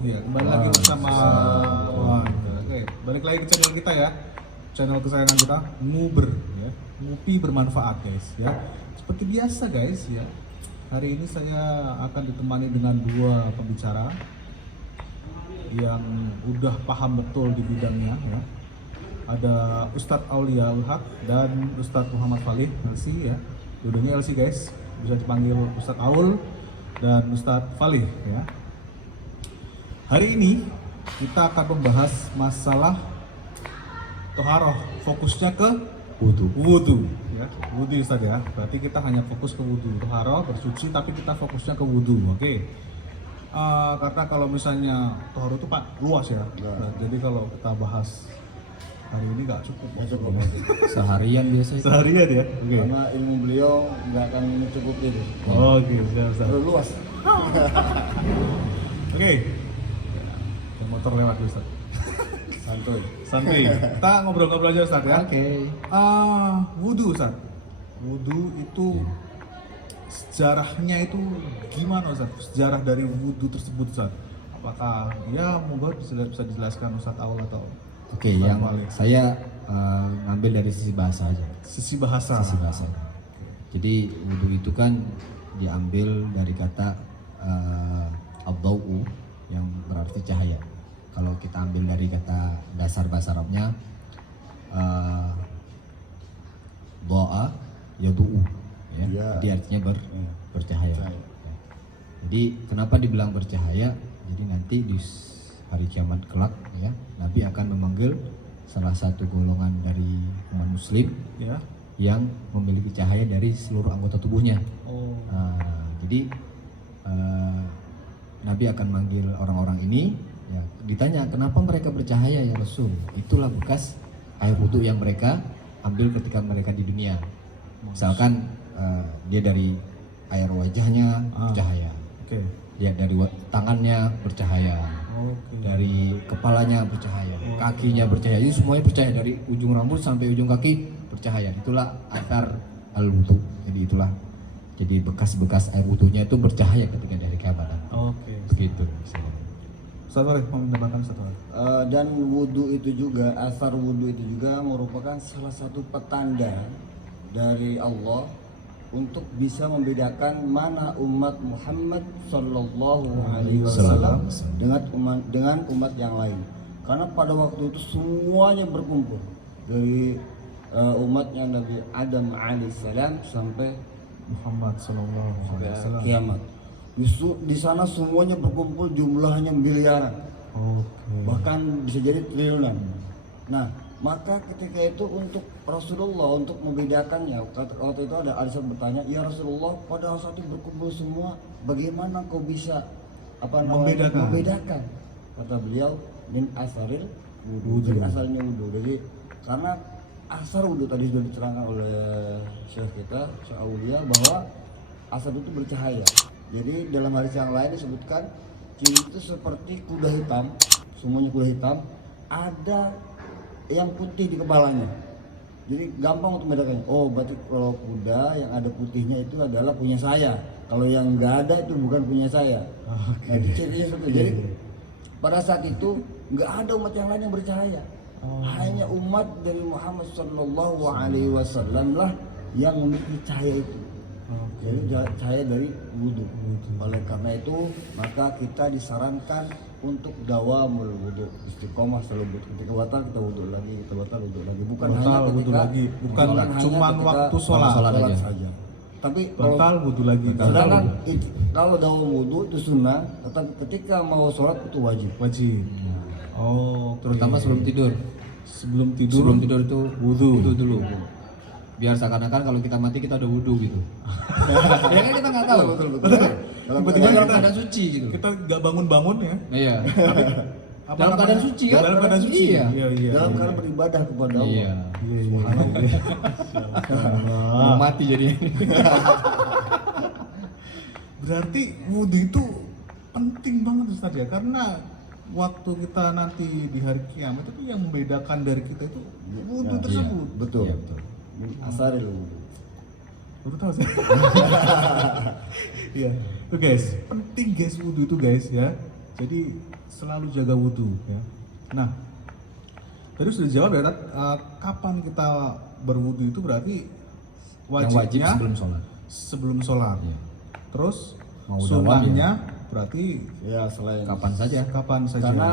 Ya, kembali lagi bersama Oke, balik lagi ke channel kita ya. Channel kesayangan kita, Nguber ya. Ngupi bermanfaat, guys ya. Seperti biasa guys ya. Hari ini saya akan ditemani dengan dua pembicara yang udah paham betul di bidangnya ya. Ada Ustadz Aulia Al-Haq dan Ustadz Muhammad Falih LC ya. Dua-duanya LC guys. Bisa dipanggil Ustadz Aul dan Ustadz Falih ya. Hari ini kita akan membahas masalah toharoh, fokusnya ke wudhu ya. Wudhu Ustadz ya, berarti kita hanya fokus ke wudhu. Toharoh, bersuci, tapi kita fokusnya ke wudhu, oke. Karena kalau misalnya toharoh itu Pak luas ya, nah, jadi kalau kita bahas hari ini nggak cukup. Seharian biasanya. Seharian ya, oke. Karena ilmu beliau nggak akan mencukupi itu. Oke, siap. Terlalu luas. Oke. Yang motor lewat dulu, Ustaz. Santuy. Kita ngobrol-ngobrol aja Ustaz ya. Oke. Wudhu Ustaz. Wudhu itu sejarahnya itu gimana Ustaz? Sejarah dari wudhu tersebut Ustaz. Apakah ya monggo bisa dijelaskan Ustaz Aul atau Oke, Ustaz yang Falih? saya ngambil dari sisi bahasa aja. Sisi bahasa. Sisi bahasa. Jadi wudhu itu kan diambil dari kata ad-daw'u yang berarti cahaya. Kalau kita ambil dari kata dasar bahasa Arabnya doa yadu'u ya. Ya. Jadi artinya bercahaya. Cahaya. Ya. Jadi kenapa dibilang bercahaya? Jadi nanti di hari kiamat kelak ya, Nabi akan memanggil salah satu golongan dari umat muslim Ya. yang memiliki cahaya dari seluruh anggota tubuhnya. Oh. Jadi Nabi akan manggil orang-orang ini, ya, ditanya kenapa mereka bercahaya ya Rasul. Itulah bekas air wudhu yang mereka ambil ketika mereka di dunia. Misalkan dia dari air wajahnya bercahaya, Oke. dia dari tangannya bercahaya, Oke. dari kepalanya bercahaya, kakinya bercahaya, jadi semuanya bercahaya dari ujung rambut sampai ujung kaki bercahaya. Itulah athar al-wudu. Jadi itulah, jadi bekas-bekas air wudunya itu bercahaya ketika dari kiamat. Oke. Begitu. Ustaz Falih mau menambahkan Ustaz Falih? Dan wudhu itu juga, asar wudhu itu juga merupakan salah satu petanda dari Allah untuk bisa membedakan mana umat Muhammad Sallallahu Alaihi Wasallam dengan umat yang lain. Karena pada waktu itu semuanya berkumpul dari umatnya Nabi Adam alaihissalam sampai Muhammad sallallahu alaihi wasallam. kiamat. Justru di sana semuanya berkumpul, jumlahnya miliaran, Oke. bahkan bisa jadi triliunan. Nah, maka ketika itu untuk Rasulullah untuk membedakannya, waktu itu ada Aisyah bertanya, ya Rasulullah, pada saat itu berkumpul semua, bagaimana kau bisa membedakan? Kata beliau, min asaril wudhu. Jadi asalnya wudhu. Jadi karena asar wudhu tadi sudah diterangkan oleh Syekh kita, Syekh Aulia, bahwa asar itu bercahaya. Jadi dalam hadis yang lain disebutkan jin itu seperti kuda hitam, semuanya kuda hitam, ada yang putih di kepalanya. Jadi gampang untuk membedakannya. Oh, berarti kalau kuda yang ada putihnya itu adalah punya saya. Kalau yang enggak ada itu bukan punya saya. Nah, itu cirinya seperti itu. Jadi pada saat itu nggak ada umat yang lain yang bercahaya. Hanya umat dari Muhammad Sallallahu Alaihi Wasallam lah yang memiliki cahaya itu. Jadi cahaya dari wudhu. Oleh karena itu maka kita disarankan untuk dawamul wudhu, istiqomah selalu wudhu. Ketika batal kita wudhu lagi, kita batal wudhu lagi. Bukan Batal hanya wudhu ketika lagi, bukan hanya cuman ketika waktu sholat aja. saja. Tapi Batal wudhu lagi. sedangkan kalau dawam wudhu itu sunnah, tetapi ketika mau sholat itu wajib. Wajib. Oh, Terutama sebelum tidur. Sebelum tidur. Sebelum tidur itu wudhu. wudhu dulu. Biar seakan-akan kalau kita mati kita udah wudhu gitu. Ya kan kita nggak tahu. Betul. Tiba-tiba Dalam kita keadaan suci gitu. kita nggak bangun-bangun ya. Iya. Apa Dalam namanya? keadaan suci kan? Dalam keadaan suci. Iya. Dalam keadaan beribadah kepada Allah. Iya. Subhanallah. Mau mati jadi. Berarti wudhu itu penting banget Ustaz ya, karena waktu kita nanti di hari kiamat itu yang membedakan dari kita itu wudhu Ya, tersebut. Betul. Iya, betul. Asaril wudhu. Baru tahu saya. Iya, tuh guys, penting guys wudhu itu guys ya. Jadi selalu jaga wudhu ya. Nah, tadi sudah dijawab ya, Tat. Kapan kita berwudhu itu berarti Yang wajib wajibnya sebelum sholat. sebelum sholat. Iya. Terus Mau sunnahnya berarti Ya selain Kapan saja? kapan saja? karena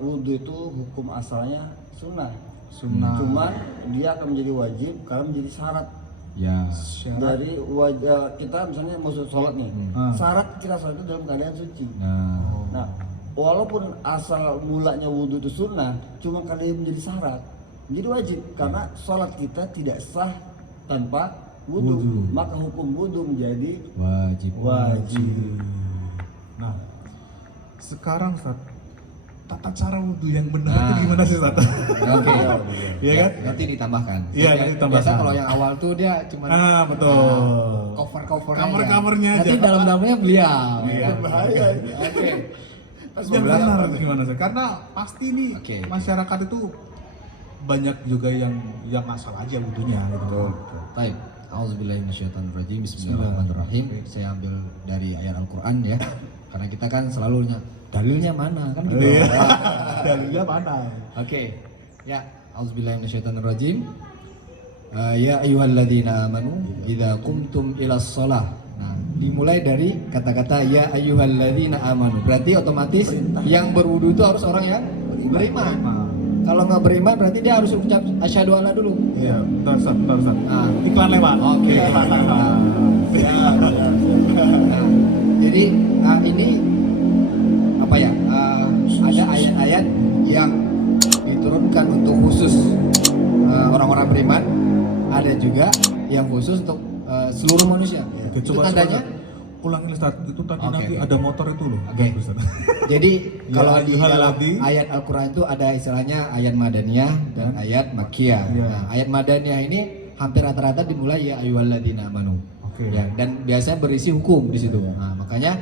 wudhu itu hukum asalnya sunnah. Sunnah. Cuman dia akan menjadi wajib karena menjadi syarat Ya. Syarat. dari wajah kita, misalnya mau sholat nih. Hmm. Syarat kita sholat itu dalam keadaan suci. Nah, Nah, walaupun asal mulanya wudhu itu sunnah, cuma karena dia menjadi syarat, menjadi wajib karena sholat kita tidak sah tanpa wudhu. Wudhu. Maka hukum wudhu menjadi wajib. Wajib. Nah, sekarang Ustaz, tata cara wudhu yang benar itu Nah. gimana sih Ustaz? Oke. Iya kan? Nanti ditambahkan. Iya, nanti ditambahkan. Biasa kalau yang awal tuh dia cuma Betul. cover Cover-covernya aja. Nanti dalam-dalamnya beliau. Iya. bahaya. Oke. Yang benar itu gimana sih? Karena pasti nih Oke. masyarakat itu banyak juga yang asal aja wudhunya gitu. Baik. Auzubillahiminasyaitonirrajim. Bismillahirrahmanirrahim. Saya ambil dari ayat Al-Qur'an ya. Karena kita kan selalu dalilnya mana kan gitu. Iya. Dalilnya mana? Oke. Ya, auzubillahiminasyaitonirrajim. Ya ayyuhalladzina amanu idza qumtum ilas shalah. Nah, dimulai dari kata-kata ya ayyuhalladzina amanu. Berarti otomatis yang berwudu itu harus orang yang beriman. Kalau nggak beriman berarti dia harus ucap asyhadu alla dulu. Iya, bentar Ustaz. Nah. Iklan lewat. Oke. Iklan lewat. Nah, jadi ini apa ya? Ada ayat-ayat yang diturunkan untuk khusus orang-orang beriman. Ada juga yang khusus untuk seluruh manusia. Oke, Itu coba tandanya. ulangin Ustaz. Itu tadi Oke, nanti oke. ada motor itu loh. Oke. Ustaz. Jadi Ya kalau di dalam ayyuhalladzina- ayat Al-Quran itu ada istilahnya ayat madaniyah dan ayat makkiyah. Ya. Nah, ayat madaniyah ini hampir rata-rata dimulai ya ayyuhalladzina amanu. Oke. Ya, dan biasanya berisi hukum di situ. Nah, makanya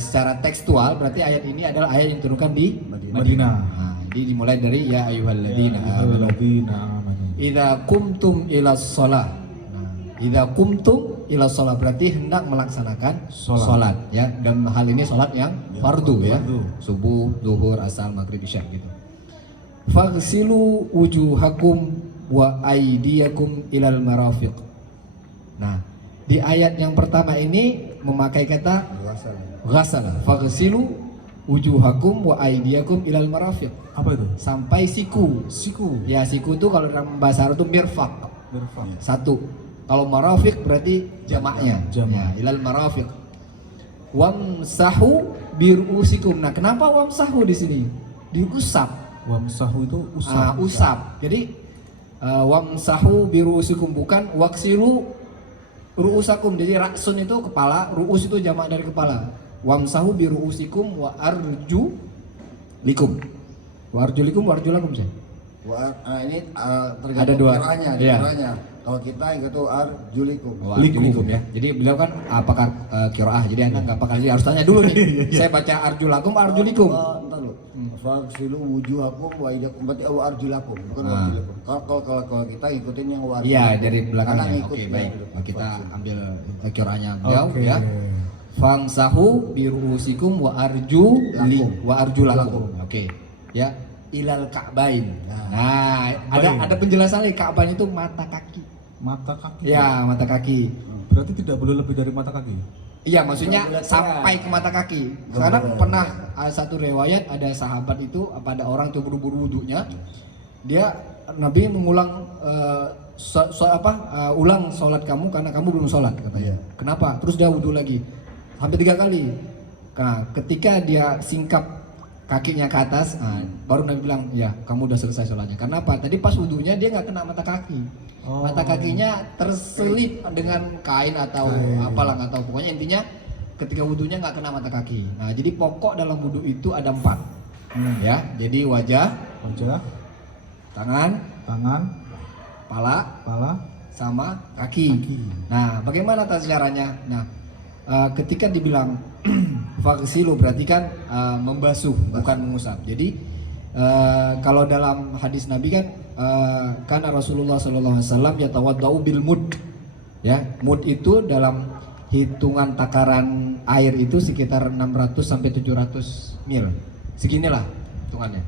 secara tekstual berarti ayat ini adalah ayat yang diturunkan di Madinah. Nah, jadi dimulai dari ya ayyuhalladzina amanu. Ayyuhalladzina amanu. Idza kumtum ilas shalah. Nah, idza kumtum ilas shalah berarti hendak melaksanakan Sholat. sholat ya. Dan hal ini sholat yang fardu ya. fardu. Subuh, zuhur, asar, maghrib, isya gitu. Faghsilu wujuhakum wa aydiyakum ilal marafiq. Nah, di ayat yang pertama ini memakai kata ghasala. Faghsilu wujuhakum wa aydiyakum ilal marafiq. Apa itu? Sampai siku. Siku. Ya, siku itu kalau dalam bahasa Arab itu mirfaq. Mirfaq. Satu. Kalau marafiq berarti jamaknya. Jamak. Ya, ilal marafiq. Wamsahu birusikum. Nah, kenapa wamsahu di sini? Diusap. Wamsahu itu usap. Usap. Jadi wamsahu birusikum bukan waksilu ruusakum. Jadi raksun itu kepala, ruus itu jamak dari kepala. Wamsahu biruusikum wa arjulikum. Wa arjulikum wa arjulakum sih. Ini Ada tergantung dua. kiranya, Iya. kiranya. Kalau kita itu arjulikum. Oh, arjulikum ya. Jadi beliau kan apakah qiraah. Jadi anda nggak pakar. Jadi harus tanya dulu nih. Saya baca arjulakum, arjulikum. Entar lu. Faghsilu wujuhakum wa aydiyakum, berarti arjulakum, bukan Ah. arjulikum. Kalau kita ikutin yang arjulakum. Iya, dari Karena belakangnya. ngikut Oke, ya, baik. gitu. Kita ambil qiraahnya beliau Oke. ya. Fangsahu biruusikum wa arjulakum. Oke. Ya, ilal ka'bain. Nah, ada penjelasan lagi. Ka'bain itu mata kaki. Mata kaki. Ya, mata kaki. Berarti tidak boleh lebih dari mata kaki. Iya, maksudnya Boleh sampai ke mata kaki. Karena pernah satu riwayat ada sahabat itu pada orang tuh buru-buru wudunya, dia Nabi mengulang ulang sholat kamu karena kamu belum sholat katanya. Kenapa? Terus dia wudu lagi sampai 3 kali. Nah, ketika dia singkap kakinya ke atas, baru Nabi bilang ya kamu udah selesai sholatnya. Karena apa? Tadi pas wudunya dia nggak kena mata kaki. Mata kakinya terselip dengan kain atau apalah nggak tahu. Pokoknya intinya ketika wudunya nggak kena mata kaki. Nah, jadi pokok dalam wudu itu ada 4. Ya, jadi wajah, Wajah, tangan, kepala, kepala, sama kaki. Nah, bagaimana tata caranya? Nah, ketika dibilang faghsilu berarti kan membasuh, bukan mengusap. Jadi kalau dalam hadis Nabi kan karena Rasulullah SAW yatawaddau bil mud. Ya, mud itu dalam hitungan takaran air itu sekitar 600 sampai 700 mil. Seginilah hitungannya.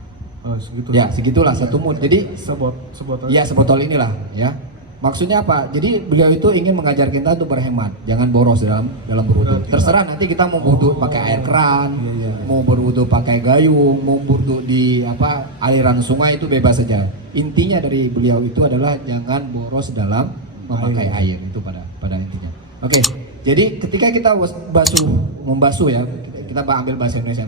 Oh, segitu. Ya, segitulah satu mud. Jadi sebotol. ya sebotol inilah ya. Maksudnya apa? Jadi beliau itu ingin mengajar kita untuk berhemat, jangan boros dalam berwudu. Terserah nanti kita mau wudu pakai air keran, mau berwudu pakai gayung, mau berwudu di aliran sungai, itu bebas saja. Intinya dari beliau itu adalah jangan boros dalam memakai air, itu pada intinya. Oke. Jadi ketika kita membasuh ya, kita ambil bahasa Indonesia,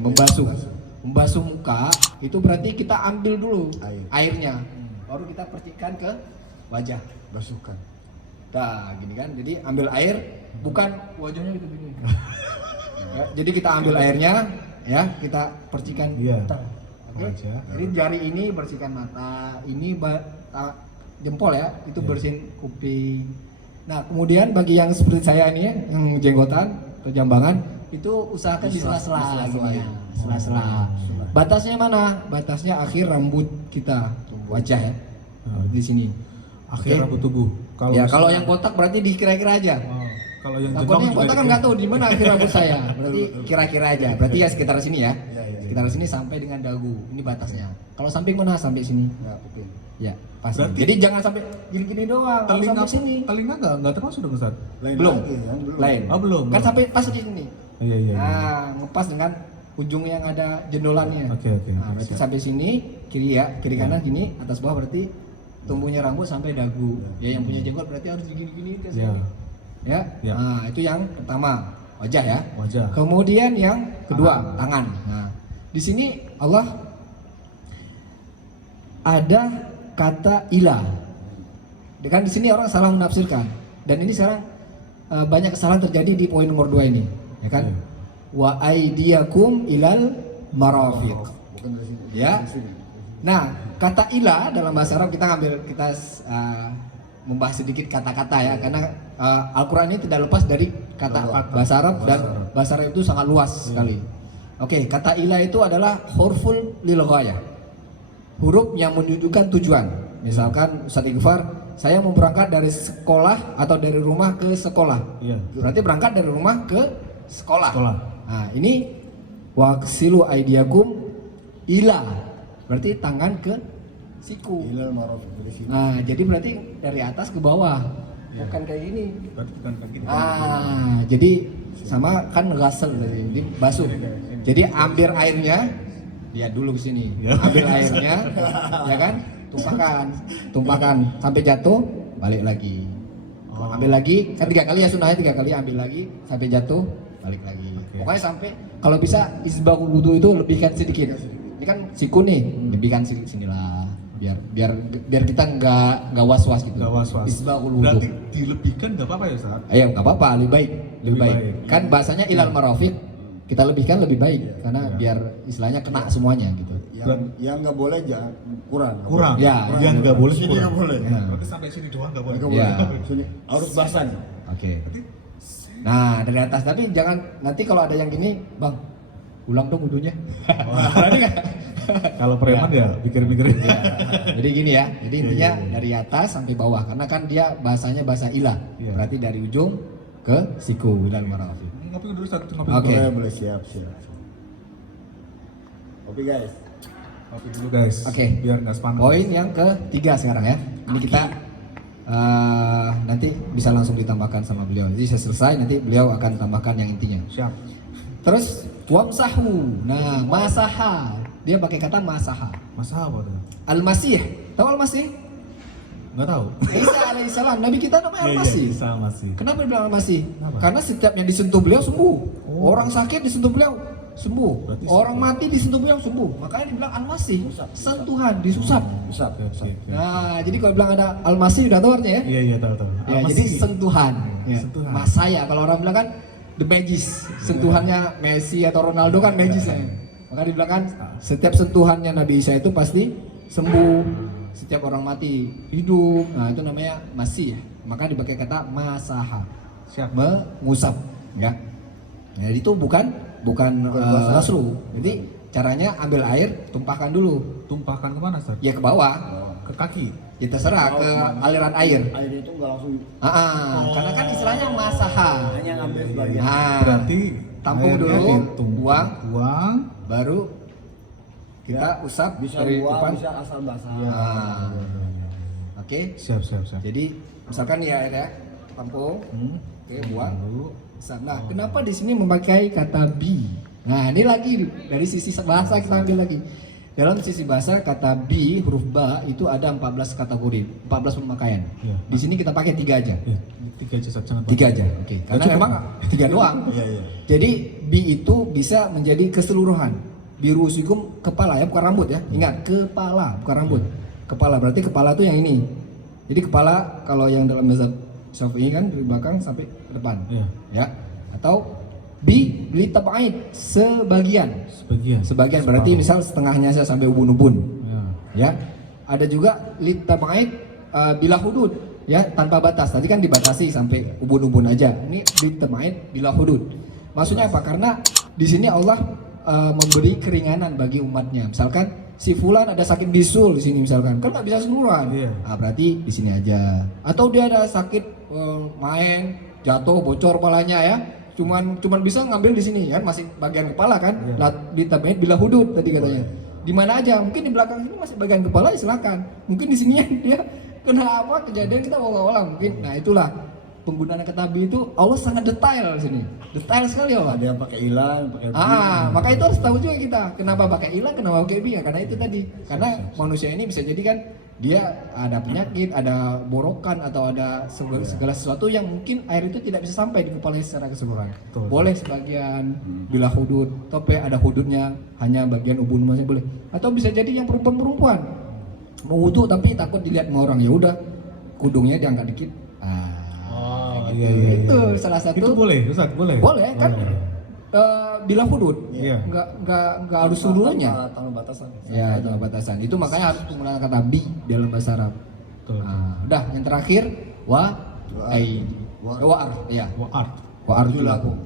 membasuh muka itu berarti kita ambil dulu airnya, baru kita percikan ke wajah. Basuhkan. Nah, gini kan. Jadi ambil air, bukan wajahnya gitu gini. Ya, jadi kita ambil airnya, ya kita percikan. Iya. Oke. Jadi jari ini bersihkan mata, ini jempol ya, itu bersihin kuping. Nah, kemudian bagi yang seperti saya ini ya, yang jenggotan atau jambangan, itu usahakan di sela-sela gini ya. Sela-sela. Batasnya mana? Batasnya akhir rambut kita, wajah ya. Di sini. Akhir rambut tubuh. Kalau yang botak berarti dikira-kira aja. Kalau yang Takutnya yang botak kan nggak tahu di mana akhir rambut saya. Berarti kira-kira aja. Berarti ya sekitar sini ya. Sekitar sini sampai dengan dagu. Ini batasnya. Kalau samping mana? Sampai sini. Ya, pas. Jadi jangan sampai gini-gini doang. Telinga Sampai sini. Telinga nggak termasuk dong, Ustaz? Belum. Lain. Oh, belum. Kan sampai pas di sini. Iya. Nah, ngepas dengan ujung yang ada jendolannya. Oke. Nah, berarti sampai sini kiri ya, kiri kanan gini, atas bawah berarti tumbuhnya rambut sampai dagu. Ya, yang punya jenggot berarti harus gini-gini ke sini. Ya. Nah, itu yang pertama, wajah ya. Wajah. Kemudian yang kedua, tangan. Nah, di sini Allah ada kata ilah. Kan di sini orang salah menafsirkan. Dan ini sekarang banyak kesalahan terjadi di poin nomor 2 ini, ya kan? Wa aidiyakum ilal marafiq. Ya. Nah, kata ilah dalam bahasa Arab kita membahas sedikit kata-kata ya, karena Al-Quran ini tidak lepas dari kata bahasa Arab, dan bahasa Arab itu sangat luas sekali. Oke, kata ilah itu adalah huruful lil ghayah, huruf yang menunjukkan tujuan. Misalkan Ustaz Ighfar, saya mau berangkat dari sekolah atau dari rumah ke sekolah. Berarti berangkat dari rumah ke sekolah. Nah, ini waksilu aidiyakum ila, berarti tangan ke siku. Nah, jadi berarti dari atas ke bawah, bukan kayak gini. Jadi sama kan ghasal, jadi basuh. Jadi ambil airnya, lihat dulu ke sini. Ambil airnya, ya kan? Tumpahkan sampai jatuh, balik lagi. Ambil lagi, kan 3 kali ya sunahnya, 3 kali ambil lagi sampai jatuh, balik lagi. Pokoknya sampai kalau bisa isbahul wudu itu lebihkan sedikit. Ini kan siku nih, lebihkan sinilah, biar kita nggak was-was gitu. Nggak was-was. Isbahul wudu. Berarti dilebihkan nggak apa-apa ya, Ustaz? Ayo, nggak apa-apa, lebih baik. Kan bahasanya ilal marafiq, kita lebihkan lebih baik karena biar istilahnya kena semuanya gitu. Yang nggak boleh kurang. Ya, yang nggak boleh Sini nggak boleh. Berarti sampai sini doang nggak boleh. Sini harus basah. Oke. Nah, dari atas, tapi jangan nanti kalau ada yang gini, Bang, ulang dong wudunya. Berani nggak? Kalau preman ya pikir-pikir. Jadi gini ya, jadi intinya dari atas sampai bawah, karena kan dia bahasanya bahasa ilah. Berarti dari ujung ke siku, ilal marafiq. Ngopi dulu satu ngopi. Oke. Boleh siap. Oke guys. Ngopi dulu guys. Oke. Biar nggak sepanas. Poin yang ketiga sekarang ya. Ini kita nanti bisa langsung ditambahkan sama beliau. Jadi saya selesai, nanti beliau akan tambahkan yang intinya. Siap. Terus wamsahu. Nah, masaha. Dia pakai kata masaha. Masalah apa tuh? Al-Masih. Tahu Al-Masih? Nggak tahu. Isa alaihissalam. Nabi kita namanya Al-Masih. Isa masih. Kenapa dibilang Al-Masih? Kenapa? Karena setiap yang disentuh beliau sembuh. Orang sakit disentuh beliau sembuh. Berarti Orang mati disentuh beliau sembuh. Makanya dibilang Al-Masih. Sentuhan, disusap. Nah, jadi kalau bilang ada Al-Masih udah tahu artinya ya? Iya tahu. Ya, jadi sentuhan. Ya. Sentuhan. Masaya, kalau orang bilang kan the magis. Sentuhannya Messi atau Ronaldo kan magis ya. Maka dibilang kan setiap sentuhannya Nabi Isa itu pasti sembuh. Setiap orang mati hidup. Nah, itu namanya masih. Maka dipakai kata masaha. Siap. Mengusap, ya. Jadi itu bukan ghaslu. Jadi caranya ambil air, tumpahkan dulu. Tumpahkan kemana, Ustaz? Ya ke bawah. Ke kaki. Ya terserah ke aliran air. Air itu nggak langsung, Karena kan istilahnya masaha. hanya ngambil sebagian. Berarti Tampung airnya dulu, dituang, tuang. baru kita usap Bisa dari buang, depan. bisa asal basah. Oke. Siap, siap, siap. Jadi misalkan ya airnya tampung, oke buang. Lalu Nah, kenapa di sini memakai kata bi? Nah, ini lagi dari sisi bahasa kita ambil lagi. Dalam sisi bahasa kata bi huruf ba itu ada 14 kategori, 14 pemakaian. Iya. Di sini kita pakai 3 aja. ya, 3 aja Ustaz, jangan 3 aja. Oke. Karena cukup. memang 3 doang. Iya, iya. Jadi bi itu bisa menjadi keseluruhan. Birusikum kepala ya, bukan rambut ya. Ingat, kepala, bukan rambut. Kepala berarti kepala itu yang ini. Jadi kepala kalau yang dalam mazhab Syafi'i kan dari belakang sampai ke depan. Iya. Ya. Atau bi li tab'id sebagian. Sebagian berarti misal setengahnya saya sampai ubun-ubun. Ya. Ya. Ada juga li tab'id bila hudud ya, tanpa batas. Tadi kan dibatasi sampai ubun-ubun aja. Ini li tab'id bila hudud. Maksudnya apa? Karena di sini Allah memberi keringanan bagi umatnya. Misalkan si fulan ada sakit bisul di sini misalkan, kan nggak bisa seluruhan. Iya. Berarti di sini aja. Atau dia ada sakit main jatuh bocor kepalanya ya, cuman bisa ngambil di sini kan, masih bagian kepala kan. Iya. Ditambahin bila hudud tadi katanya. Di mana aja? Mungkin di belakang sini masih bagian kepala, ya silakan. Mungkin di sini dia kena apa kejadian kita walau mungkin. Nah itulah penggunaan kata bi itu Allah sangat detail di sini. Detail sekali Allah. Ada yang pakai ilan, pakai Maka itu harus tahu juga kita kenapa pakai ilang, kenapa pakai bi ya, karena itu tadi. Karena manusia ini bisa jadi kan dia ada penyakit, ada borokan atau ada segala sesuatu yang mungkin air itu tidak bisa sampai di kepala secara keseluruhan. Betul. Boleh sebagian bila hudud, tope ada hududnya hanya bagian ubun masih boleh. Atau bisa jadi yang perempuan mau wudhu tapi takut dilihat sama orang, ya udah kudungnya diangkat dikit. Iya, iya, iya. Itu salah satu. Itu boleh, Ustaz, boleh. Boleh kan? Bila hudud, Iya. nggak harus seluruhnya. Tanpa batasan. Ya, itu batasan. Itu makanya harus menggunakan kata bi dalam bahasa Arab. Betul. Udah, yang terakhir wa'ar, ya. Wa'art. Wa'ar julakum.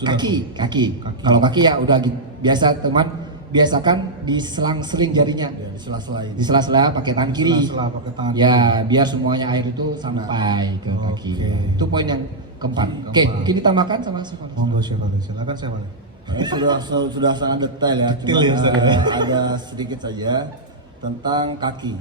Kaki. Kalau kaki ya udah gitu. Biasa teman biasakan diselang-seling jarinya. Ya, di sela-sela ini. Di sela-sela pakai tangan kiri. Sela-sela pakai tangan Ya, biar semuanya air itu sampai ke kaki. Oke. Itu poin yang keempat. Oke, kita tambahkan sama Sifat. Monggo Syekh Khalid, silakan Syekh Khalid. Ini sudah sangat detail ya. Detail Cuma ya, Ustaz, ya. ada sedikit saja tentang kaki.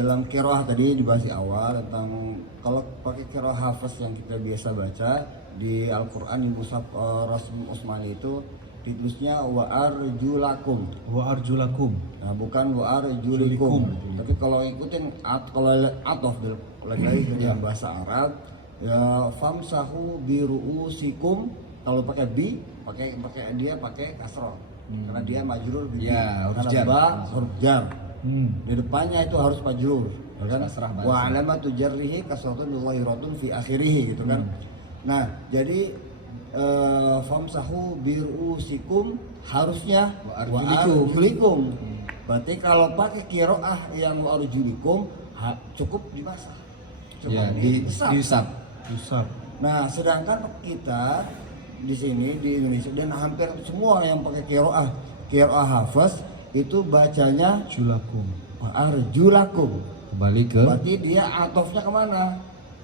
Dalam kiroah tadi dibahas di awal tentang kalau pakai kiroah hafaz yang kita biasa baca di Al-Quran di Mushaf Rasul Utsmani itu ditulisnya wa arjulakum. Wa arjulakum. Nah, bukan wa arjulikum. Tapi kalau ikutin kalau atof lagi dalam bahasa Arab ya famsahu bi ru'usikum, kalau pakai bi dia pakai kasroh karena dia majrur bi. Ya, huruf karena jar. ba huruf jar. Di depannya itu harus majrur. Kan kasrah bahasa. wa alamatu jarrihi kasratun dhahiratun fi akhirih gitu kan. Nah, jadi famsahu birusikum harusnya wa arjulikum. Berarti kalau pakai kiroah yang wa arjulikum cukup dibasah. Cukup Ya, diusap. Usap. Nah, sedangkan kita di sini di Indonesia dan hampir semua yang pakai kiroah hafaz itu bacanya Julakum. wa arjulakum. Kembali ke Berarti dia atofnya kemana?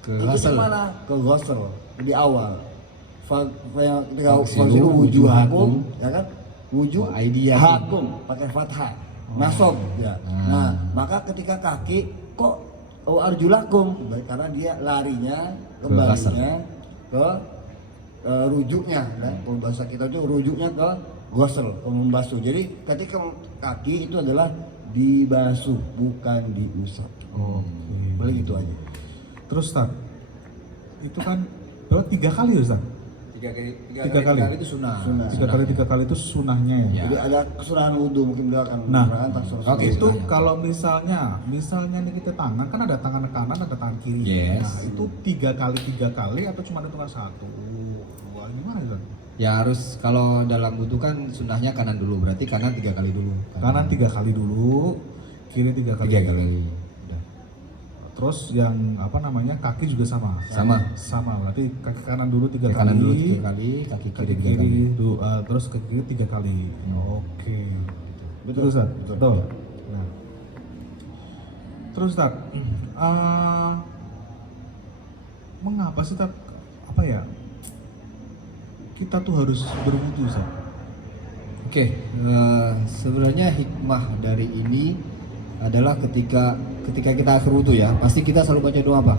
Ke Itu ghasl. kemana? Ke ghasl di awal. Ketika Faghsilu wujuhakum, ya kan? Wujuh wa aydiyakum. hakum pakai fathah. Nasob ya. Nah, maka ketika kaki kok arjulakum, karena dia larinya kembalinya ke rujuknya kan. Kalau bahasa kita itu rujuknya ke ghasl, ke membasuh. Jadi ketika kaki itu adalah dibasuh bukan diusap. Oke. Boleh gitu aja. Terus Ustaz, itu kan berarti 3 kali Ustaz? Tiga kali. itu sunnah. 3 kali itu sunahnya ya? Ya. Jadi ada kesunahan wudhu, mungkin beliau akan Nah, menerangkan tentang sunnah. oke, Itu silahkan. kalau misalnya nih kita tangan kan ada tangan kanan ada tangan kiri. Yes. Nah, itu 3 kali atau cuma ada tukar 1? Wah, gimana Ustaz? Ya harus kalau dalam wudhu kan sunnahnya kanan dulu, berarti kanan 3 kali dulu. Kanan 3 kali dulu, kiri 3 kali. 3 kali. Udah. Terus yang apa namanya kaki juga sama. Sama. Berarti kaki kanan dulu 3 kali. Kanan dulu 3 kali, kaki Kaki kiri 3 kali. kiri dulu, terus ke kiri 3 kali. Oke. Betul. Ustaz? Betul. Betul. Nah. Terus Tat, mengapa sih Tat, apa ya, kita tuh harus berwudu Tat? Oke, sebenarnya hikmah dari ini adalah ketika kita akhir wudu ya, pasti kita selalu baca doa apa?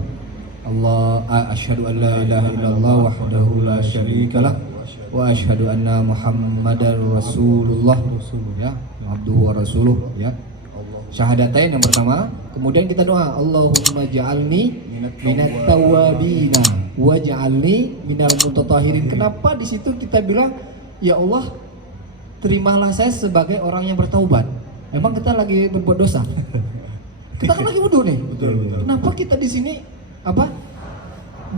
Asyhadu an la ilaha illallah wahdahu la syarikalah wa asyhadu anna Muhammadar Rasulullah ya, abduhu wa rasuluh ya. Syahadatain yang pertama, kemudian kita doa Allahumma ja'alni minat tawabina wa ja'alni minal mutatahhirin. Kenapa di situ kita bilang ya Allah, terimalah saya sebagai orang yang bertaubat. Emang kita lagi berbuat dosa? Kita kan lagi wudu nih. Betul. Kenapa kita di sini apa?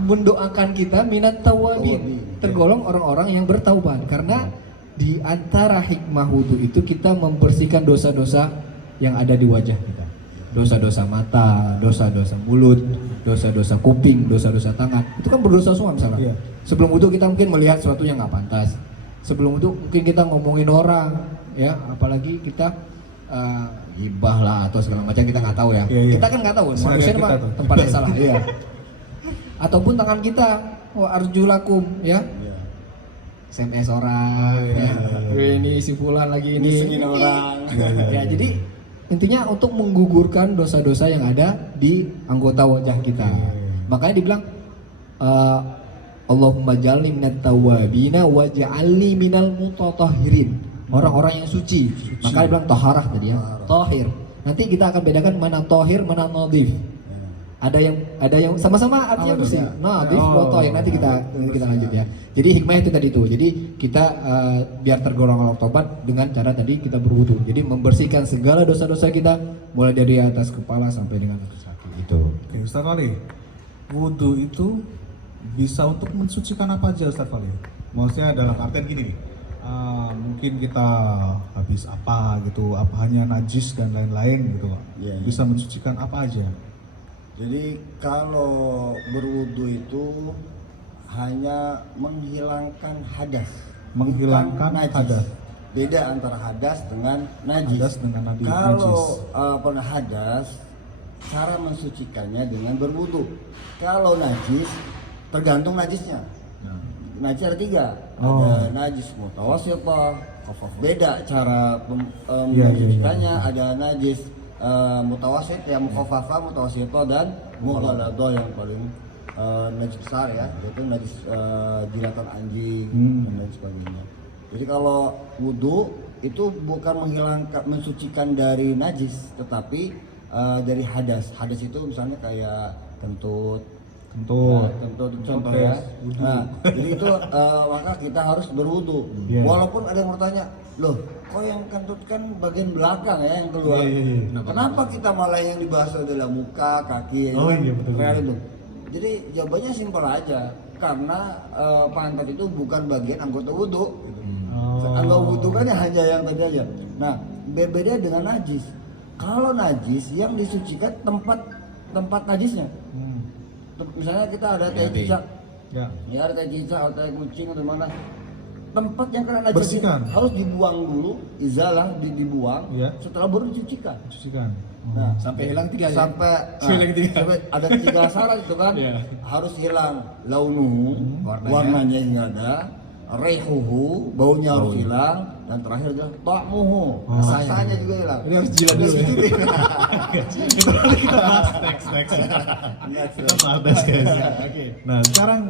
Mendoakan kita minat tawabin, tergolong orang-orang yang bertaubat. Karena di antara hikmah wudu itu kita membersihkan dosa-dosa yang ada di wajah kita. Dosa-dosa mata, dosa-dosa mulut, dosa-dosa kuping, dosa-dosa tangan. Itu kan berdosa semua misalnya. Iya. Sebelum wudu kita mungkin melihat sesuatu yang nggak pantas. Sebelum itu mungkin kita ngomongin orang, ya, apalagi kita gibah lah atau segala macam, kita nggak tahu ya. Iya, iya. Kita kan nggak tahu, Seragam manusia kita mah tuh. tempatnya salah. Iya. Ataupun tangan kita, arjulakum, ya. Iya. SMS orang, iya, ya. Ini si fulan lagi ini. Nisengin orang. Ya, jadi intinya untuk menggugurkan dosa-dosa yang ada di anggota wajah kita. Makanya dibilang Allahumma jalni minat tawabina wa ja'alni minal mutatahhirin. Orang-orang yang suci. Makanya dibilang taharah tadi ya, tahir. Nanti kita akan bedakan mana tahir, mana nadhif. Ada yang sama-sama artinya Apa bersih. tuh? Nadhif wa Oh, tahir. Nanti kita lanjut ya. Jadi hikmahnya itu tadi tuh. Jadi kita biar tergolong orang tobat dengan cara tadi kita berwudu. Jadi membersihkan segala dosa-dosa kita mulai dari atas kepala sampai dengan atas kaki itu. Oke, Ustaz Fali, wudu itu bisa untuk mensucikan apa aja Ustaz Fali? Maksudnya dalam artian gini, mungkin kita habis apa gitu, apa hanya najis dan lain-lain gitu, Iya, iya. bisa mensucikan apa aja? Jadi kalau berwudu itu hanya menghilangkan hadas, Menghilangkan bukan najis. hadas. Beda antara hadas dengan najis. Hadas dengan najis. Kalau pernah hadas, cara mensucikannya dengan berwudu. Kalau najis, tergantung najisnya. Najis ada 3, Oh. ada najis mutawassithah, beda cara Iya, mensucikannya. Ada najis mutawassit, ya mukhaffafa, mutawassithah, dan mughaladah yang paling najis besar ya, yaitu najis jilatan anjing dan lain sebagainya. Jadi kalau wudu itu bukan mensucikan dari najis, tetapi dari hadas. Hadas itu misalnya kayak kentut, kentut contoh ya. Wudu. Nah, jadi itu maka kita harus berwudu. Iya. Walaupun ada yang bertanya, loh, kok yang kentut kan bagian belakang ya yang keluar. Iya, iya, iya. Kenapa kita malah yang dibahas adalah muka, kaki, Oh, iya, betul. real itu? Jadi jawabannya simpel aja, karena pantat itu bukan bagian anggota wudu. Gitu. Oh. Anggota wudu kan hanya yang tadi aja. Nah, berbeda dengan najis. Kalau najis yang disucikan tempat najisnya. Misalnya kita ada tai cicak, Ya. ya ada tai cicak atau tai kucing atau mana, tempat yang kena najis Bersihkan. harus dibuang dulu, izalah dibuang, Iya. setelah baru dicucikan. Cucikan. Nah, Sampai hilang 3 ya. sampai sampai ada 3 syarat itu kan. Iya. Harus hilang launuhu, warnanya nggak ada, rehuhu, baunya harus hilang, dan terakhir adalah ta'muhu, rasanya juga hilang. Ini harus jilat dulu ya. Itu nanti kita bahas next. Kita bahas guys. Oke. Nah, sekarang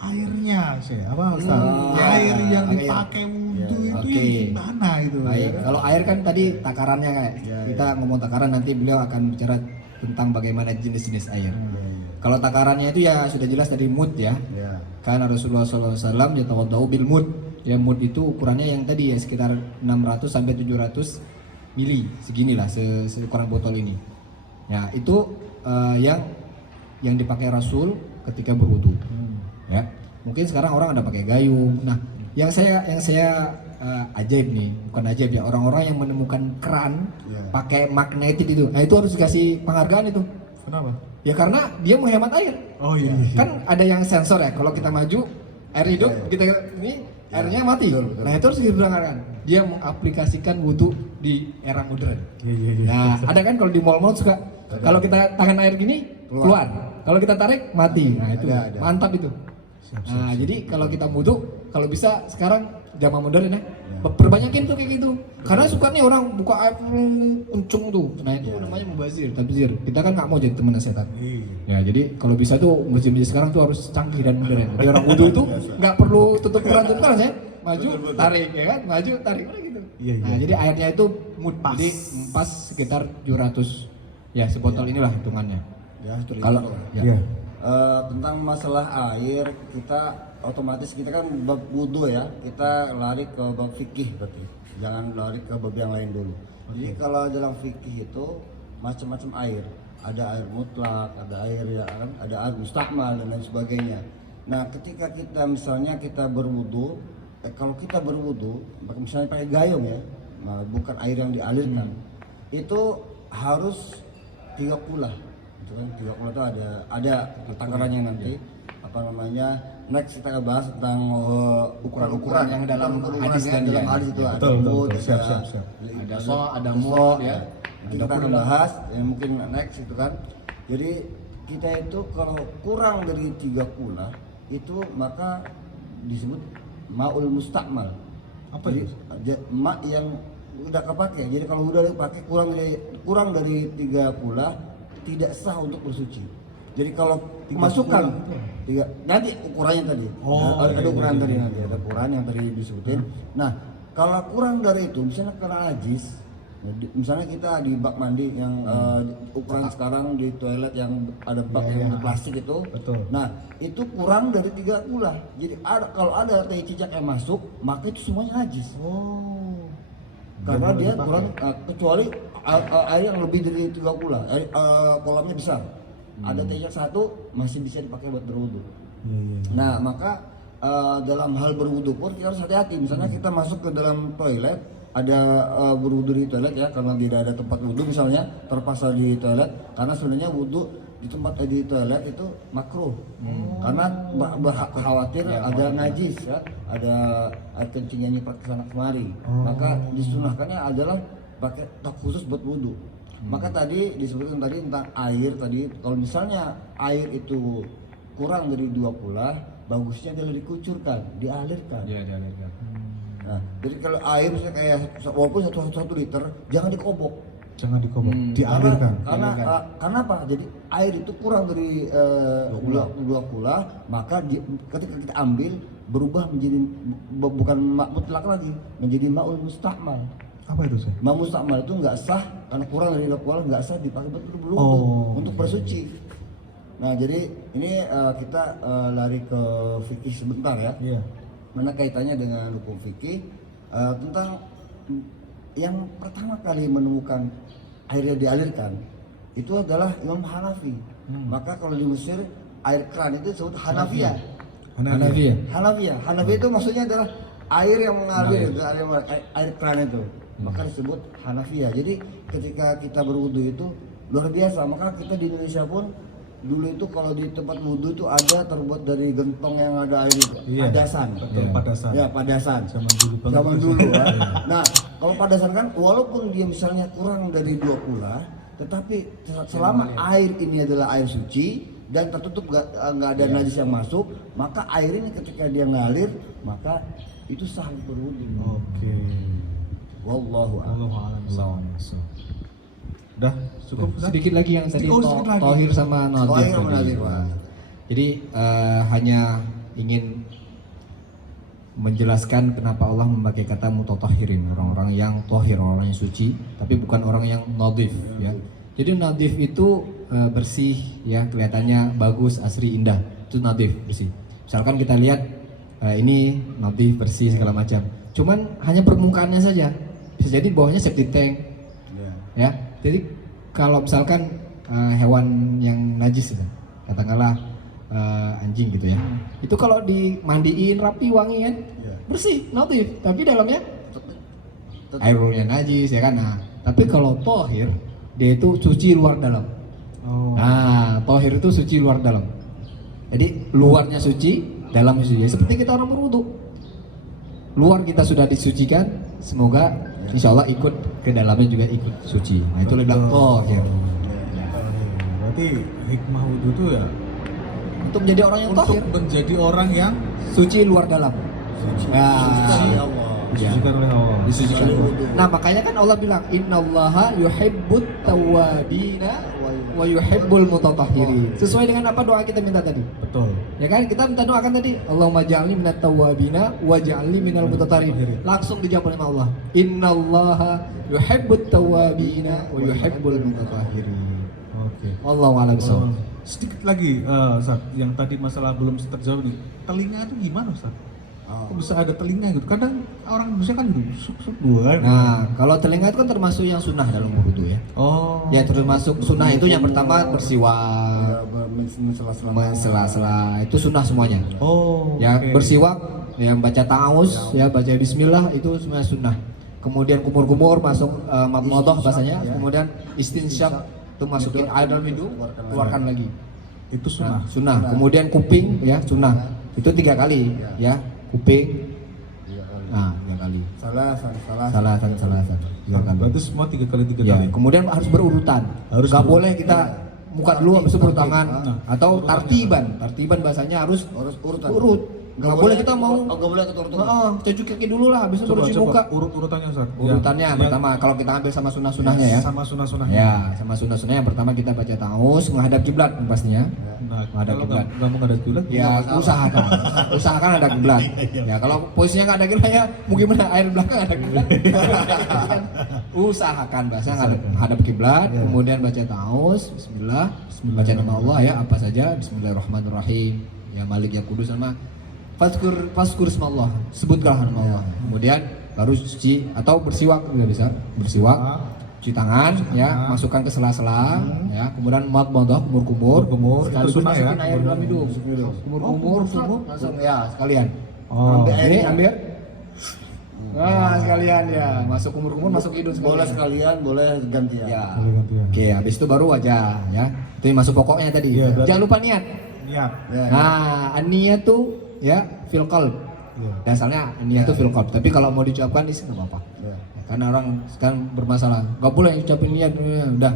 airnya sih, apa Ustaz? Ya, Air yang oke. dipakai wudu itu Oke. yang gimana itu? Baik, kalau air kan tadi takarannya kayak kita ngomong takaran, nanti beliau akan bicara tentang bagaimana jenis-jenis air. Kalau takarannya itu ya sudah jelas dari mud ya. Ya. Karena Rasulullah SAW yatawaddau bil mud. Ya mud itu ukurannya yang tadi ya sekitar 600 sampai 700 mili, seginilah seukuran botol ini. Ya, itu yang dipakai Rasul ketika berwudu. Ya. Mungkin sekarang orang ada pakai gayung. Nah, yang saya ajaib nih, bukan ajaib ya, orang-orang yang menemukan keran pakai magnetik itu. Nah, itu harus dikasih penghargaan itu. Kenapa? Ya karena dia menghemat air. Oh iya. Kan ada yang sensor ya, kalau kita maju air hidup kita ini airnya mati. betul. Nah, itu harus diperanggarkan. dia mengaplikasikan wudhu di era modern. Iya. Nah, ada kan kalau di mall-mall suka kalau kita tahan air gini keluar. Kalau kita tarik mati. Nah, itu Ada. mantap itu. Nah, jadi kalau kita wudhu, kalau bisa sekarang zaman modern ya, perbanyakin tuh kayak gitu. Karena suka nih orang buka air kencung tuh. Nah, itu namanya mubazir, tabzir. Kita kan nggak mau jadi teman setan. Iya. Ya, jadi kalau bisa tuh masjid-masjid sekarang tuh harus canggih dan modern. Jadi orang wudhu itu nggak perlu tutup keran ya. Maju, tarik ya kan, maju, tarik udah gitu. Iya. Nah, jadi airnya itu Pas. jadi pas sekitar 700 ya sebotol inilah hitungannya. Ya, itu Kalau ya. ya. Tentang masalah air, otomatis kita kan bab wudhu ya, kita lari ke bab fikih berarti, jangan lari ke bab yang lain dulu. Jadi kalau dalam fikih itu macam-macam air, ada air mutlak, ada air ya kan, ada air mustakmal dan lain sebagainya. Nah, ketika kita misalnya kita berwudhu, kalau kita berwudhu, misalnya pakai gayung ya, nah, bukan air yang dialirkan, itu harus 3 kulah. Itu kan 3 kulah itu ada takarannya nanti apa namanya. Next kita akan bahas tentang ukuran-ukuran yang dalam hadis kan, kan dalam ya. hadis itu ada Betul. mud, Siap. Ada so, ada mod ya. Nanti kita akan bahas yang mungkin next itu kan. Jadi kita itu kalau kurang dari 3 kulah itu maka disebut ma'ul mustakmal. Apa Jadi itu? ma yang udah kepake. Jadi kalau udah dipakai kurang dari 3 kulah tidak sah untuk bersuci. Jadi kalau masukkan nanti ukurannya tadi. Oh, ada iya, ukuran iya, tadi iya. nanti ada ukuran yang tadi disebutin. Nah, kalau kurang dari itu misalnya kena najis, misalnya kita di bak mandi yang ukuran sekarang di toilet yang ada bak yang plastik itu. Betul. Nah, itu kurang dari 3 kulah. Jadi kalau ada tai cicak yang masuk, maka itu semuanya najis. Oh. Karena Dan dia dipakai. kurang kecuali air yang lebih dari 3 kulah, kolamnya besar. Ada tai cicak 1 masih bisa dipakai buat berwudu. Iya. Nah, maka dalam hal berwudu pun kita harus hati-hati. Misalnya kita masuk ke dalam toilet, ada berwudu di toilet ya, karena tidak ada tempat wudu misalnya, terpaksa di toilet. Karena sebenarnya wudu di tempat di toilet itu makruh. Karena khawatir ada najis ya, ada air kencing yang nyipat ke sana kemari. Maka disunahkannya adalah pakai tak khusus buat wudu. Maka tadi disebutkan tadi tentang air tadi, kalau misalnya air itu kurang dari 2 kulah, bagusnya adalah dikucurkan, dialirkan. Ya, dialirkan. Nah, jadi kalau air misalnya kayak walaupun 1 liter, jangan dikobok. Jangan dikobok, dialirkan. Karena apa? Jadi air itu kurang dari 2 kulah, maka ketika kita ambil berubah menjadi bukan ma' mutlak lagi, menjadi ma'ul mustakmal. Apa itu sih? Ma' mustakmal itu nggak sah karena kurang dari 2 kulah, nggak sah dipakai betul untuk bersuci. Nah, jadi ini kita lari ke fikih sebentar ya. Iya. Mana kaitannya dengan hukum fikih tentang yang pertama kali menemukan airnya dialirkan itu adalah Imam Hanafi. Maka kalau di Mesir air keran itu disebut Hanafiyah. Hanafi ya. Hanafi itu maksudnya adalah air yang mengalir, air keran itu. Maka disebut Hanafiyah. Jadi ketika kita berwudu itu luar biasa. Maka kita di Indonesia pun dulu itu kalau di tempat wudhu itu ada terbuat dari gentong yang ada air itu, Iya, padasan. betul, padasan. Ya, padasan. Zaman dulu banget. Zaman dulu ya. Nah, kalau padasan kan walaupun dia misalnya kurang dari 2 kulah, tetapi selama air ini adalah air suci dan tertutup nggak ada najis yang masuk, maka air ini ketika dia ngalir, maka itu sah berwudu. Oke. Wallahu a'lam. Allahu a'lam. Udah cukup dah? Sedikit lagi yang tadi sedikit lagi. Tohir sama Nadif Tohir sama tadi. Nadif. Nah, jadi hanya ingin menjelaskan kenapa Allah memakai kata mutatahirin, orang-orang yang tohir, orang yang suci, tapi bukan orang yang nadif ya. Jadi nadif itu bersih ya, kelihatannya bagus, asri, indah. Itu nadif, bersih. Misalkan kita lihat ini nadif, bersih segala macam. Cuman hanya permukaannya saja. Bisa jadi bawahnya septic tank. Ya. Jadi kalau misalkan hewan yang najis gitu, katakanlah anjing gitu ya, itu kalau dimandiin rapi wangi kan, bersih, notif, tapi dalamnya airnya najis ya kan. Nah, tapi kalau tohir dia itu suci luar dalam. Nah, tohir itu suci luar dalam. Jadi luarnya suci, dalamnya suci. Seperti kita orang berwudu, luar kita sudah disucikan, semoga insya Allah ikut ke dalamnya juga ikut suci. Nah itu lebih bilang tohir. Berarti hikmah wudhu itu ya Untuk menjadi orang yang untuk tohir, menjadi orang yang suci luar dalam. Ya. Suci Allah. disucikan oleh Allah. Disucikan. Kecuali wudu. Nah makanya kan Allah bilang Innallaha yuhibbut tawwabina wa yuhibbul mutatahhirin. Sesuai dengan apa doa kita minta tadi. Betul. Ya kan kita minta doakan tadi Allahumma ja'alni minat tawwabina wa ja'alni minal mutatahhirin. Langsung dijawab oleh Allah. Innallaha yuhibbut tawwabina wa yuhibbul mutatahhirin. Oke. Allahu a'lam bishawab. Sedikit lagi, Ustaz, yang tadi masalah belum terjawab nih. Telinga itu gimana, Ustaz? Kok bisa ada telinga gitu? Kadang orang Indonesia kan gitu, sup buah. Nah, kalau telinga itu kan termasuk yang sunnah dalam wudu ya. Oh. Ya termasuk sunnah itu yang pertama bersiwak, Sela-sela. itu sunnah semuanya. Oh. Ya oke. bersiwak, yang baca ta'awuz, ya baca bismillah itu semuanya sunnah. Kemudian kumur-kumur masuk madmadah bahasanya, ya. kemudian istinsyaq itu masukin air dalam hidung, keluarkan lagi. Itu Nah, sunnah. sunnah. Kemudian kuping ya sunnah. Itu 3 kali ya. Kuping. Nah, 3 kali. Salah. Salah. 3 kali. Berarti semua 3 kali 3 Ya, kali. kemudian harus berurutan. Harus Gak berurutan. boleh kita muka dulu habis itu berurut tangan Nah, atau urutannya. tartiban. Tartiban bahasanya harus Harus urutan. urut. Gak boleh kita mau Gak boleh ketur-ketur. cuci kaki dulu lah habis itu Coba cuci muka. urutannya, Ustaz. Urutannya Yang- pertama kalau kita ambil sama sunnah-sunnahnya ya. Sama sunnah-sunnahnya. Ya, sama sunnah-sunnahnya yang pertama kita baca ta'awuz menghadap kiblat pastinya. Nah, Menghadap kalau kiblat. nggak mau ngadap kiblat, Ya, usahakan ada kiblat. Ya, kalau posisinya nggak ada kiblat ya, mau gimana air belakang ada kiblat. Usahakan bahasa hadap kiblat, kemudian baca ta'awuz, bismillah, baca nama Allah ya, apa saja, bismillahirrahmanirrahim. Ya Malik ya Kudus sama Faskur Allah, sebutkanlah nama Allah. Kemudian baru cuci atau bersiwak juga bisa. Bersiwak, cuci tangan ya, masukkan ke sela-sela ya, kemudian madmadah, kumur-kumur, Kumur-kumur, itu sekaligus sunnah ya? masukin air dalam hidung. Kumur-kumur, langsung ya sekalian. Oh. Ini ambil. Nah, sekalian ya, masuk kumur-kumur, masuk hidung Boleh sekalian. sekalian, boleh gantian. Ya. Boleh gantian. Oke, habis itu baru wajah ya. Itu yang masuk pokoknya tadi. Iya, berarti- Jangan lupa niat. Niat. Ya. Nah, niat tuh ya fil qalb. Iya. Dasarnya niat tuh fil qalb. Tapi kalau mau diucapkan di sini nggak apa-apa. Ya. Ya, karena orang sekarang bermasalah. Nggak boleh ucapin niat, udah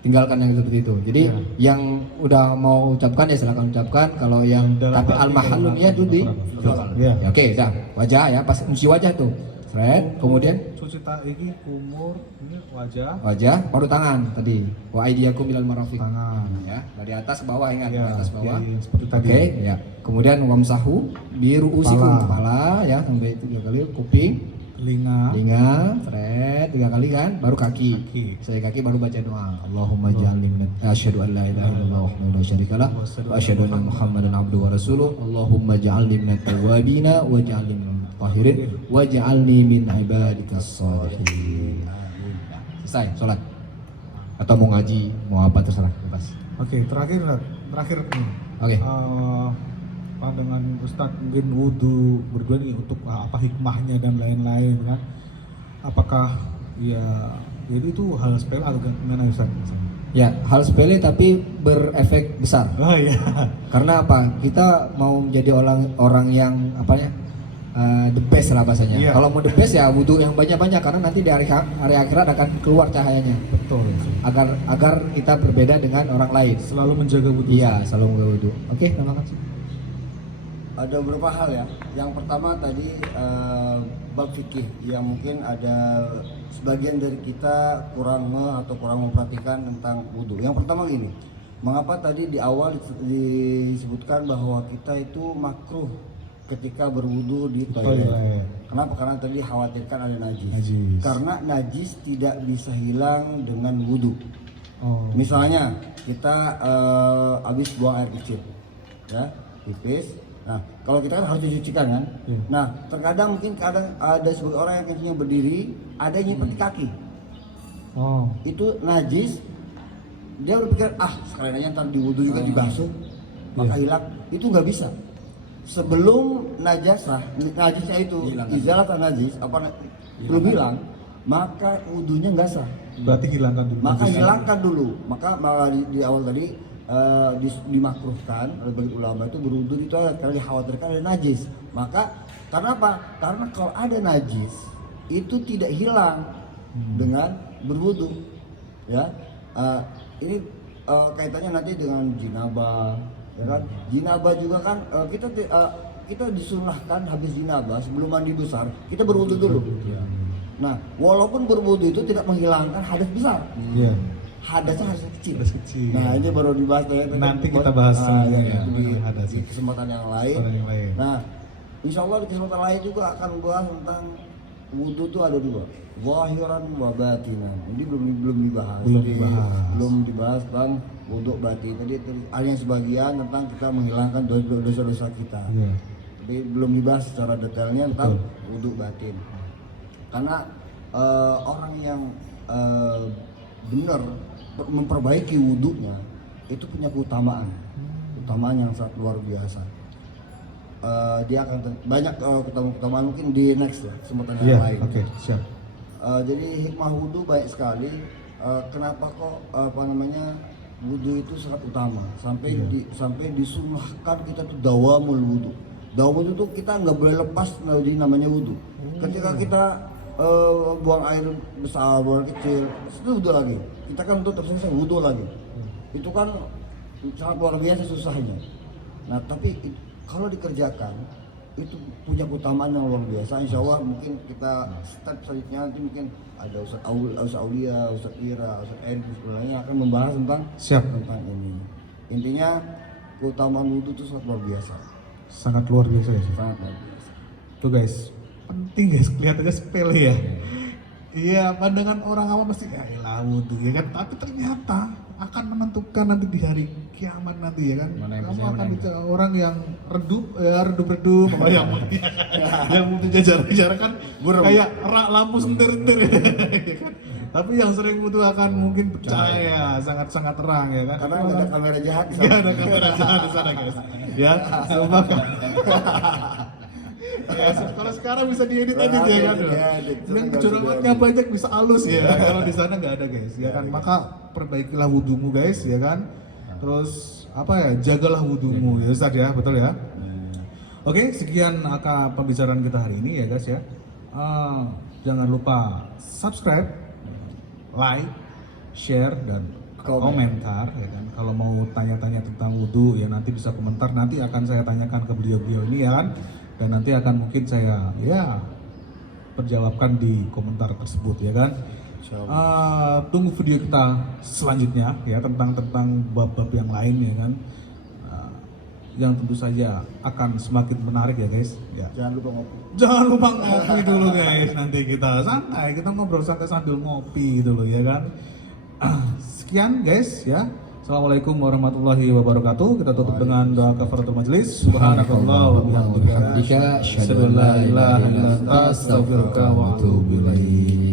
tinggalkan yang seperti itu. Jadi Iya. yang udah mau ucapkan ya silakan ucapkan. Kalau yang Dalam tapi arti al mahallu dalam niat tuh di arti fil qalb. Iya. Ya, oke, dah. Wajah ya, pas kunci wajah tuh. Fred, kemudian cuci ini kumur, ini wajah, wajah, baru tangan tadi. Wa aydiyakum ilal marafiq. tangan. Ya, dari atas ke bawah ingat, Ya, dari atas ke bawah. ya, seperti tadi. Oke, ya. Kemudian wamsahu biru usikum Kepala. kepala ya sampai 3 kali, kuping, telinga, Fred 3 kali kan, baru kaki. Kaki. Saya kaki baru baca doa. Allahumma ja'alni min asyhadu an la ilaha illallah wahdahu la syarika lah wa asyhadu anna Muhammadan abduhu wa rasuluh. Allahumma ja'alni minat tawwabina wa ja'alni minal mutahhirin wa ja'alni min ibadikas shalihin. Selesai sholat. Atau mau ngaji, mau apa terserah, bebas. Oke, terakhir Ustaz. Terakhir nih. Oke. Pandangan Ustadz mungkin wudhu berdua nih untuk apa hikmahnya dan lain-lain kan? Apakah ya jadi itu hal sepele atau gimana Ustadz? Ya, hal sepele tapi berefek besar. Oh iya. Karena apa? Kita mau menjadi orang yang apa ya? The best lah bahasanya. Iya. Kalau mau the best ya wudhu yang banyak-banyak karena nanti di hari akhirat akan keluar cahayanya. Betul. Agar kita berbeda dengan orang lain. Selalu menjaga wudhu. Iya, selalu menjaga wudhu. Oke, terima kasih. Ada beberapa hal ya. Yang pertama tadi bab fikih yang mungkin ada sebagian dari kita kurang atau kurang memperhatikan tentang wudhu. Yang pertama gini, mengapa tadi di awal disebutkan bahwa kita itu makruh ketika berwudhu di toilet? Kenapa? Karena tadi khawatirkan ada najis. Karena najis tidak bisa hilang dengan wudhu. Oh. Misalnya kita habis buang air kecil, ya, pipis. Nah, kalau kita kan harus dicucikan kan. Iya. Nah, terkadang mungkin kadang ada sebagai orang yang kencingnya berdiri, ada yang nyimpen di kaki. Oh. Itu najis. Dia berpikir sekalian aja ntar di wudhu juga dibasuh, maka hilang. Itu nggak bisa. Sebelum najisnya itu izalatan najis belum hilang, maka wudhunya nggak sah. Berarti hilangkan dulu. Maka hilangkan dulu. Maka di awal tadi dimakruhkan oleh bagi ulama itu berwudu di toilet karena dikhawatirkan ada najis. Maka karena apa? Karena kalau ada najis itu tidak hilang dengan berwudu. Ya, ini kaitannya nanti dengan jinabah, ya kan? Jinabah juga kan kita disunahkan habis jinabah sebelum mandi besar kita berwudu dulu. Nah, walaupun berwudu itu tidak menghilangkan hadas besar. Iya. Hadasnya hadas kecil. Hadas kecil. Nah, ini baru dibahas ya. Nanti kita bahas ya, hadas. di kesempatan yang lain. Nah, insya Allah di kesempatan lain juga akan membahas tentang wudu itu ada dua, zahiran wa batinan. Ini belum dibahas. Belum dibahas tentang wudu batin. Tadi hanya sebagian tentang kita menghilangkan dosa-dosa kita. Iya. Tapi belum dibahas secara detailnya tentang wudu batin. Karena orang yang benar memperbaiki wudunya itu punya keutamaan yang sangat luar biasa. Dia akan banyak keutamaan mungkin di next lah kesempatan yang lain. Oke, siap. Jadi hikmah wudu banyak sekali. Kenapa kok wudu itu sangat utama sampai disunahkan kita tuh dawamul wudu. Dawamul itu kita nggak boleh lepas dari namanya wudu. Ketika kita buang air besar, buang kecil, itu wudu lagi. Kita kan untuk terselesai wudu lagi. Itu kan sangat luar biasa susahnya. Nah, tapi kalau dikerjakan itu punya keutamaan yang luar biasa. Insya Allah mungkin kita step selanjutnya nanti mungkin ada Ustaz Aulia, Ustaz Ira, Ustaz Edus sebenarnya akan membahas tentang ini. Intinya keutamaan wudu itu sangat luar biasa. Sangat luar biasa ya. Sangat luar biasa. Tuh guys, penting guys, kelihatannya sepele ya. Iya, pandangan orang awam pasti ya elah wudu ya kan, tapi ternyata akan menentukan nanti di hari kiamat nanti ya kan. Kamu akan bicara orang yang redup, yang mungkin jajar kan kayak lampu sentir-sentir ya kan. Tapi yang sering wudu akan mungkin percaya sangat-sangat terang ya kan. Karena nggak ada kamera jahat di sana. Iya, ada kamera jahat di sana guys. Ya, coba kan. Ya, kalau sekarang bisa diedit ya kan. Yang kecurangannya banyak bisa halus ya. Kalau di sana nggak ada guys, ya kan. Maka perbaikilah wudumu guys, ya kan. Terus jagalah wudumu ya Ustaz ya, betul ya. Oke, sekian pembicaraan kita hari ini ya guys ya. Jangan lupa subscribe, like, share dan komentar ya kan. Kalau mau tanya-tanya tentang wudu ya nanti bisa komentar, nanti akan saya tanyakan ke beliau-beliau ini ya kan. Dan nanti akan mungkin saya perjawabkan di komentar tersebut ya kan. Tunggu video kita selanjutnya ya tentang bab-bab yang lain ya kan. Yang tentu saja akan semakin menarik ya guys. Ya. Jangan lupa ngopi dulu guys. Nanti kita santai, kita ngobrol santai sambil ngopi gitu loh ya kan. Sekian guys ya. Assalamualaikum warahmatullahi wabarakatuh. Kita tutup dengan doa kafaratul majelis. Subhanakallah wa bihamdika asyhadu an la ilaha illa anta astaghfiruka wa atubu ilaik.